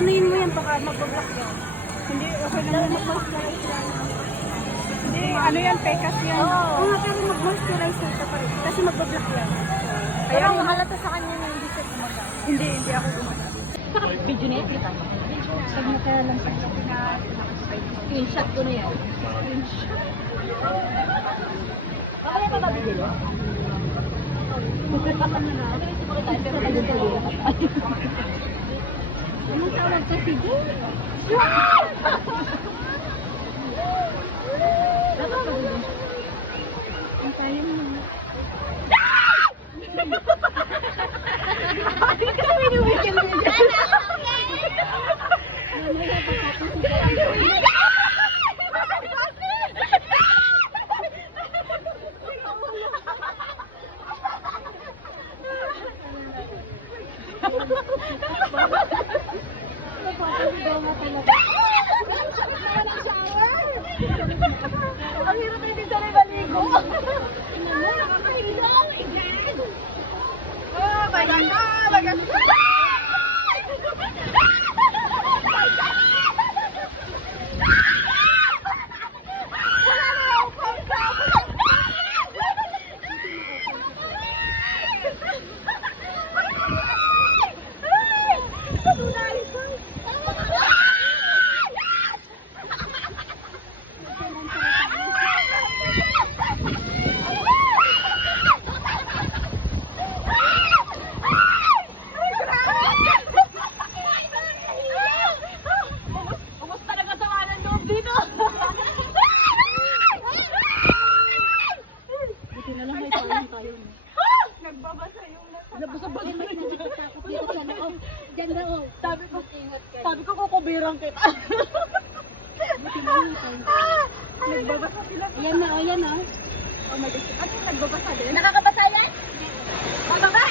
Anuin mo yan, baka mag-block yan. Hindi, okay lang na mag-moisturize yan. Hindi, ano yan, pekas yan. Oo nga, pero mag-moisturize ka pa rin. Kasi mag-block yan. Kaya ang halata sa kanya yung hindi siya gumaga. Hindi ako gumaga. Saka video na yan, kita. Pag natara lang sa screenshot ko na yan. Screenshot. Bakit pa mabibili? Anong tawag kasi doon? Ang kaya mo. Bakit ka minuwikin mo dyan? Ang hirap hindi sa rin maligo. Sabi ko kukubirang kita. Nagbabasa sila. Yan na, oh, yan na. Oh my God. Ano yung nagbabasa din? Nakakabasa yan? Bababa!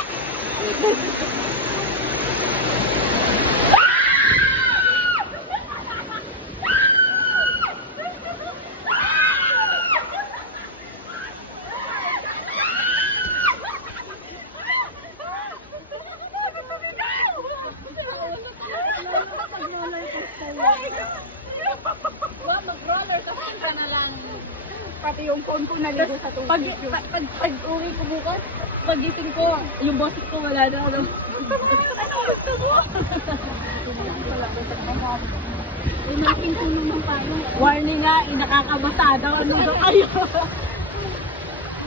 Mag-roller kasi ka na lang. Pati yung phone ko naligo sa tubig. Pag uwi ko bukas, pagising ko, yung boses ko wala na. Ano gusto mo? Malaking tulong ng payo. Warning nga, nakakabasa daw. Ano daw kayo?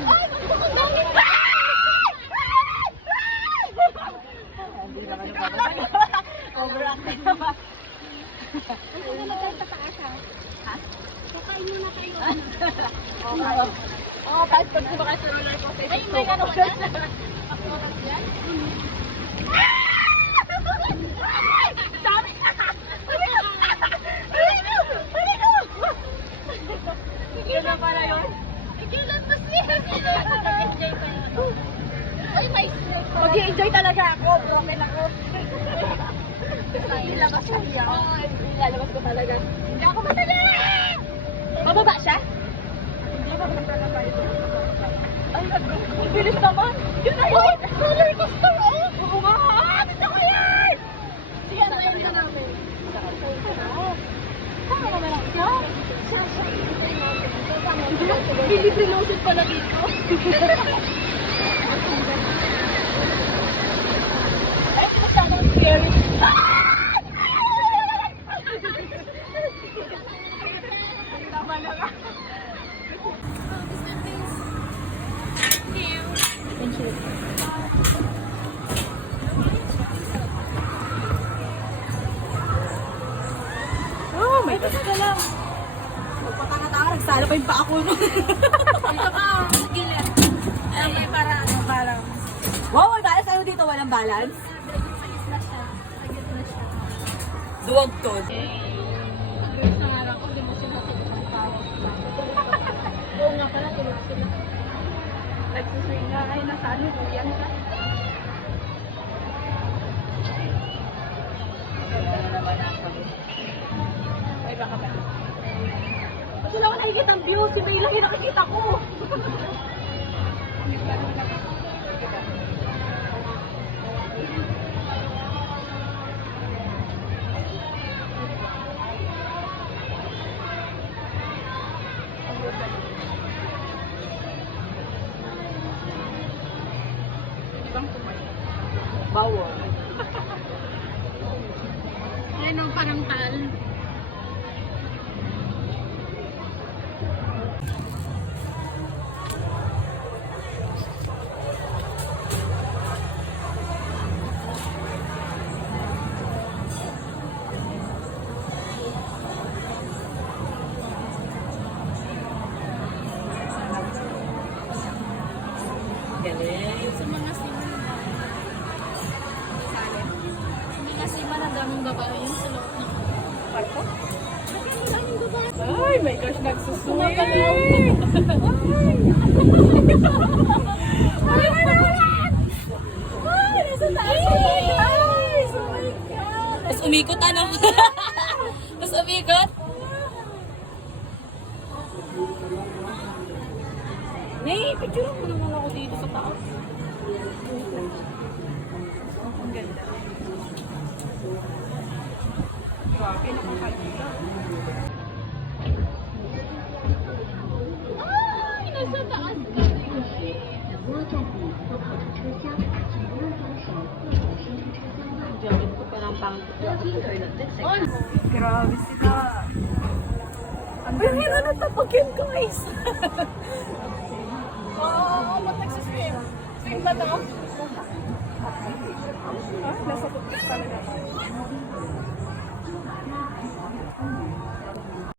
Ay, hindi naman yung babasa. Overacting naman. Ano na nagpapataas ha? Ha? Kakain mo na kayo. Oo, kahit pag sumakay sa roller coaster. Ay, may gano'n ka na? Ako oras yan? Sabi ka! Ikilan na pala yun? Ikilan pa siya! Mag-enjoy pa yun. Ay, may snake. Mag-enjoy talaga ako. Okay lang ako. Ilabas siya. Oo, ilalabas ko talaga. Hindi ako matala! Bababa siya? Hindi ba magpapalapa ito? Ay, ang bilis naman! Yun na yun! Roller coaster, oh! Oo nga! Gusto ko yan! Sige, tayo na namin. Saan naman lang siya? Libre lotion pala dito. Ay, magkano ang spirit? Oh my God. Ito lang. Magpatanga-tanga, nagsala pa yung pa ako. Ito ka, gilid. Ay, para ano, balance. Wow, may balance. Ano dito, walang balance? Duwag to. Oo nga pala, tulog-tulog. Nagsuswing nga, ay nasa ano, yan ka. Ay, baka ba? Kasi wala ko nakikita ang view, si May lang yung nakikita ko. bang tumayo? Bawal. Ano, parang tal. Galing. Sa mga sima na Salim. Sa mga sima na daming babae yung sa loob ng kwarto. Ang daming babae. Ay, my gosh, nagsuswing. Ay, nasa taas. Oh my God! Oh my God! Tapos umikot ano? Tapos umikot? Nay, picture mo naman ako dito sa taas. Ang ganda. Grabe, nakakalita. Ay, nasa taas ka. Gamit ko parang pang... Grabe sila. Ang Ay, meron na tapagyan guys. Oo, ba't nagsiswim? Swim ba to? Ah, nasa tubig talaga.